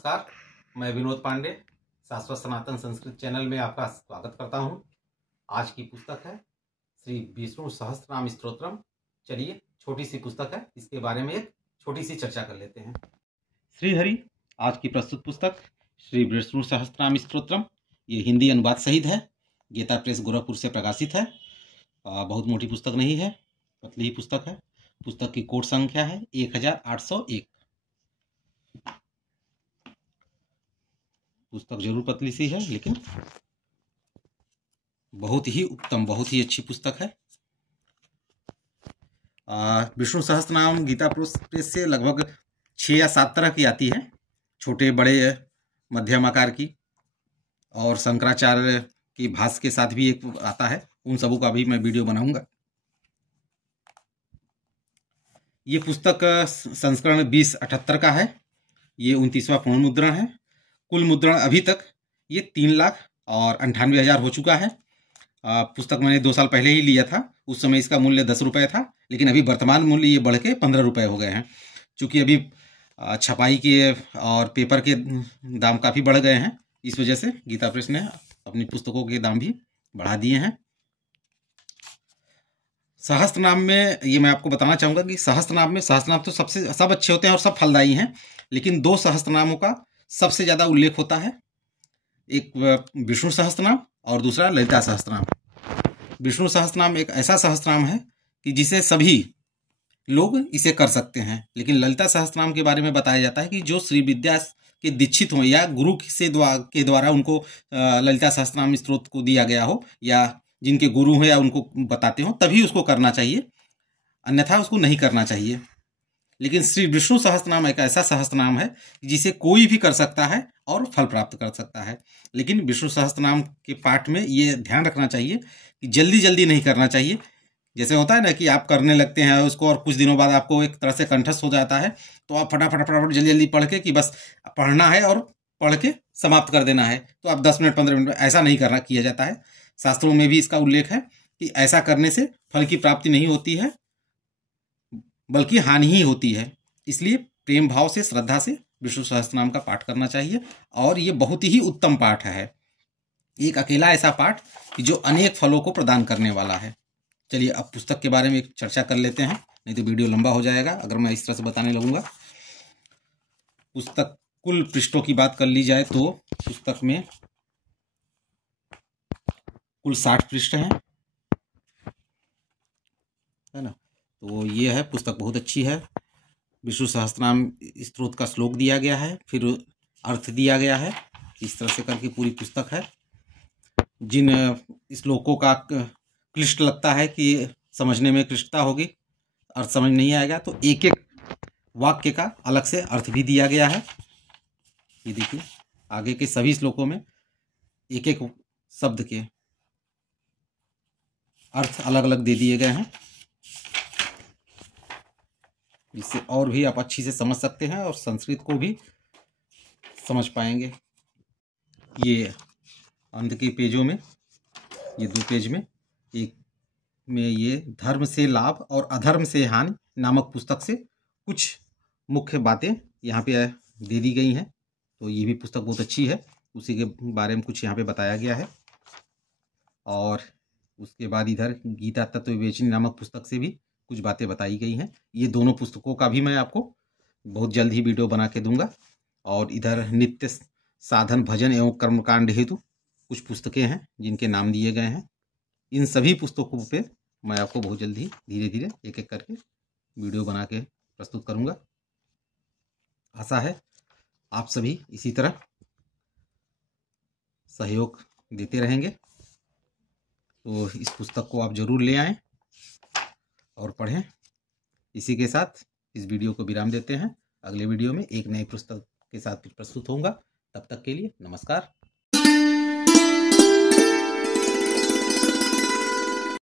नमस्कार, मैं विनोद पांडे शाश्वत सनातन संस्कृत चैनल में आपका स्वागत करता हूं। आज की पुस्तक है श्री विष्णु सहस्त्रनाम स्तोत्रम। चलिए, छोटी सी पुस्तक है, इसके बारे में एक छोटी सी चर्चा कर लेते हैं। श्री हरि, आज की प्रस्तुत पुस्तक श्री विष्णु सहस्त्रनाम स्तोत्रम। ये हिंदी अनुवाद सहित है, गीता प्रेस गोरखपुर से प्रकाशित है। बहुत मोटी पुस्तक नहीं है, पतली ही पुस्तक है। पुस्तक की कोड संख्या है 1801। पुस्तक जरूर पतली सी है, लेकिन बहुत ही उत्तम, बहुत ही अच्छी पुस्तक है। विष्णु सहस्त्रनाम गीता प्रेस से लगभग 6 या 7 तरह की आती है, छोटे बड़े मध्यम आकार की, और शंकराचार्य की भाष्य के साथ भी एक आता है। उन सबों का भी मैं वीडियो बनाऊंगा। ये पुस्तक संस्करण 2078 का है। ये 29वां पूर्ण मुद्रण है। कुल मुद्रण अभी तक ये 3,98,000 हो चुका है। पुस्तक मैंने 2 साल पहले ही लिया था। उस समय इसका मूल्य 10 रुपये था, लेकिन अभी वर्तमान मूल्य ये बढ़ के 15 रुपये हो गए हैं। चूँकि अभी छपाई के और पेपर के दाम काफ़ी बढ़ गए हैं, इस वजह से गीता प्रेस ने अपनी पुस्तकों के दाम भी बढ़ा दिए हैं। सहस्त्रनाम में ये मैं आपको बताना चाहूँगा कि सहस्त्रनाम तो सब अच्छे होते हैं और सब फलदायी हैं, लेकिन 2 सहस्त्रनामों का सबसे ज़्यादा उल्लेख होता है। एक विष्णु सहस्त्रनाम और दूसरा ललिता सहस्त्रनाम। विष्णु सहस्त्रनाम एक ऐसा सहस्त्रनाम है कि जिसे सभी लोग इसे कर सकते हैं, लेकिन ललिता सहस्त्रनाम के बारे में बताया जाता है कि जो श्री विद्या के दीक्षित हों या गुरु के द्वारा उनको ललिता सहस्त्रनाम स्तोत्र को दिया गया हो, या जिनके गुरु हैं या उनको बताते हो, तभी उसको करना चाहिए, अन्यथा उसको नहीं करना चाहिए। लेकिन श्री विष्णु सहस्त्रनाम एक ऐसा सहस्त्रनाम है जिसे कोई भी कर सकता है और फल प्राप्त कर सकता है। लेकिन विष्णु सहस्त्रनाम के पाठ में ये ध्यान रखना चाहिए कि जल्दी जल्दी नहीं करना चाहिए। जैसे होता है ना कि आप करने लगते हैं उसको और कुछ दिनों बाद आपको एक तरह से कंठस्थ हो जाता है, तो आप फटाफट जल्दी जल्दी पढ़ के कि बस पढ़ना है और पढ़ के समाप्त कर देना है, तो आप 10 मिनट 15 मिनट ऐसा नहीं किया जाता है। शास्त्रों में भी इसका उल्लेख है कि ऐसा करने से फल की प्राप्ति नहीं होती है, बल्कि हानि ही होती है। इसलिए प्रेम भाव से, श्रद्धा से विष्णु सहस्त्रनाम का पाठ करना चाहिए, और ये बहुत ही उत्तम पाठ है। एक अकेला ऐसा पाठ कि जो अनेक फलों को प्रदान करने वाला है। चलिए, अब पुस्तक के बारे में एक चर्चा कर लेते हैं, नहीं तो वीडियो लंबा हो जाएगा अगर मैं इस तरह से बताने लगूंगा। पुस्तक कुल पृष्ठों की बात कर ली जाए तो पुस्तक में कुल 60 पृष्ठ हैं, है ना। तो ये है, पुस्तक बहुत अच्छी है। विष्णु सहस्त्रनाम स्तोत्र का श्लोक दिया गया है, फिर अर्थ दिया गया है। इस तरह से करके पूरी पुस्तक है। जिन श्लोकों का क्लिष्ट लगता है कि समझने में क्लिष्टता होगी, अर्थ समझ नहीं आएगा, तो एक एक वाक्य का अलग से अर्थ भी दिया गया है। ये देखिए, आगे के सभी श्लोकों में एक एक शब्द के अर्थ अलग अलग दे दिए गए हैं, जिससे और भी आप अच्छी से समझ सकते हैं और संस्कृत को भी समझ पाएंगे। ये अंत के पेजों में, ये 2 पेज में, एक में ये धर्म से लाभ और अधर्म से हानि नामक पुस्तक से कुछ मुख्य बातें यहाँ पे दे दी गई हैं। तो ये भी पुस्तक बहुत अच्छी है, उसी के बारे में कुछ यहाँ पे बताया गया है। और उसके बाद इधर गीता तत्व विवेचनी नामक पुस्तक से भी कुछ बातें बताई गई हैं। ये दोनों पुस्तकों का भी मैं आपको बहुत जल्द ही वीडियो बना के दूंगा। और इधर नित्य साधन भजन एवं कर्मकांड हेतु कुछ पुस्तकें हैं जिनके नाम दिए गए हैं। इन सभी पुस्तकों पे मैं आपको बहुत जल्द ही धीरे धीरे एक एक करके वीडियो बना के प्रस्तुत करूंगा। आशा है आप सभी इसी तरह सहयोग देते रहेंगे। तो इस पुस्तक को आप जरूर ले आएं और पढ़ें। इसी के साथ इस वीडियो को विराम देते हैं। अगले वीडियो में एक नई पुस्तक के साथ प्रस्तुत होऊंगा। तब तक के लिए नमस्कार।